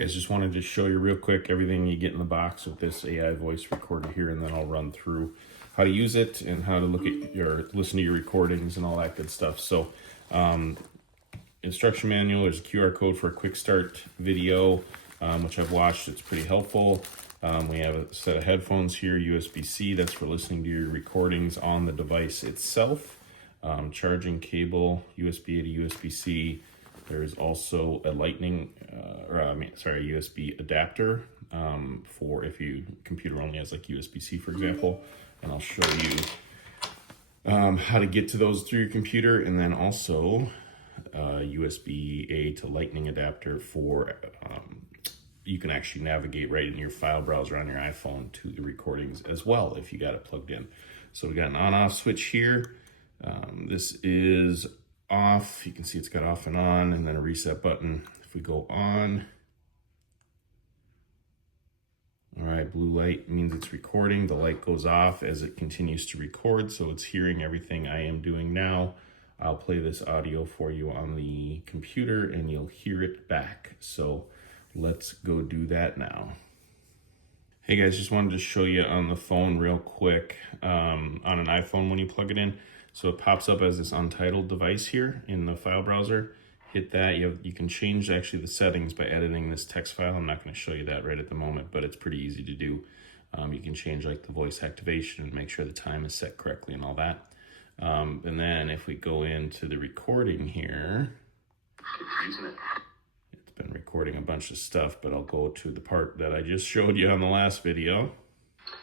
Guys, just wanted to show you real quick everything you get in the box with this AI voice recorder here, and then I'll run through how to use it and how to look at listen to your recordings and all that good stuff. So instruction manual, there's a QR code for a quick start video, which I've watched. It's pretty helpful. We have a set of headphones here, USB-C, that's for listening to your recordings on the device itself. Charging cable, USB to USB-C. There's also a USB adapter for if your computer only has like USB-C, for example. And I'll show you how to get to those through your computer. And then also USB-A to Lightning adapter for you can actually navigate right in your file browser on your iPhone to the recordings as well if you got it plugged in. So we got an on-off switch here. This is off. You can see it's got off and on, and then a reset button. If we go on, all right, blue light means it's recording. The light goes off as it continues to record, so it's hearing everything I am doing now. I'll play this audio for you on the computer and you'll hear it back. So let's go do that now. Hey guys, just wanted to show you on the phone real quick, on an iPhone when you plug it in. So it pops up as this untitled device here in the file browser. Hit that. You can change actually the settings by editing this text file. I'm not going to show you that right at the moment, but it's pretty easy to do. You can change like the voice activation and make sure the time is set correctly and all that. And then if we go into the recording here, it's been recording a bunch of stuff, but I'll go to the part that I just showed you on the last video.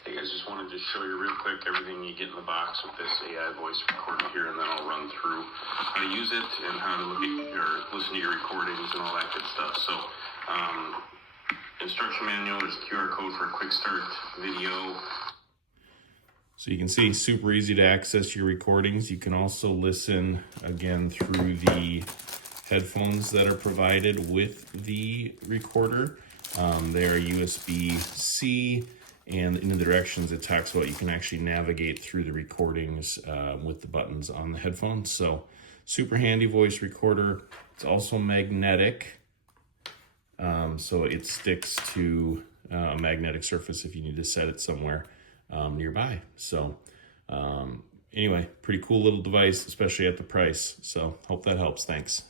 Hey guys, just wanted to show you real quick everything you get in the box with this AI voice recorder here, and then I'll run through how to use it and how to look at listen to your recordings and all that good stuff. So, instruction manual, there's a QR code for a quick start video. So you can see, super easy to access your recordings. You can also listen again through the headphones that are provided with the recorder. They are USB-C. And in the directions it talks about, you can actually navigate through the recordings with the buttons on the headphones. So super handy voice recorder. It's also magnetic. So it sticks to a magnetic surface if you need to set it somewhere nearby. So anyway, pretty cool little device, especially at the price. So hope that helps. Thanks.